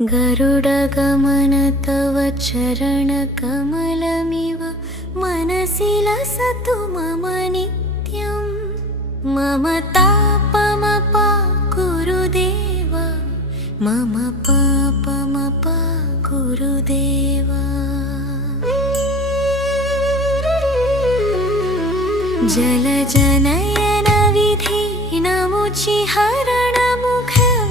गरुडगमन तव चरणकमलमिव मनसि लसतु मम नित्यं। मम तापमपाकुरु देव, मम पापमपाकुरु देव। जलजनयन विधिनमुचिहरणमुख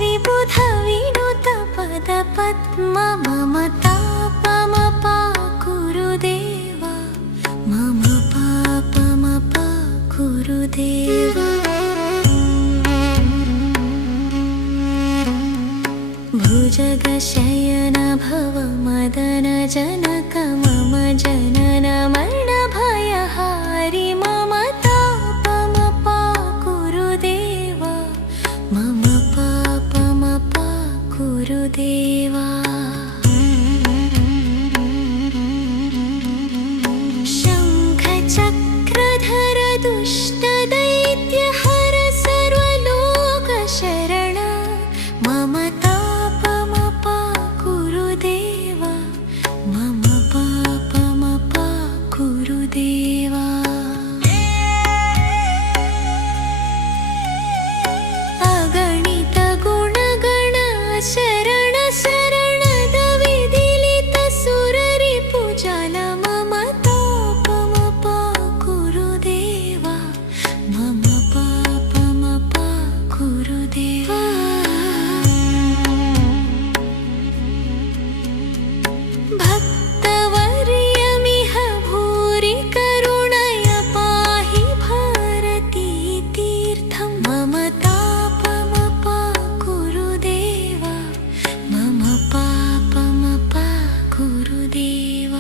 विबुध विनुत पदपद्म मम तापमपाकुरु देव, मम पापमपाकुरु देव। भुजगशयन भव मदन जनक मम जनन मरण भयहारि मम तापमपाकुरु देव, मम पापमपाकुरु देव। शङ्खचक्रधर दुष्टदैत्यहर सर्वलोकशरण मम तापमपाकुरु देव, मम पापमपाकुरु देव। अगणित गुणगण शरण शरणद विदिलित सुररिपुजल मम तापमपाकुरु देव, मम पापमपाकुरु देव। भक्तवर्यमिह भूरि करुणय पाहि भारती तीर्थं मम तापमपाकुरु देव, मम पापमपाकुरु देव।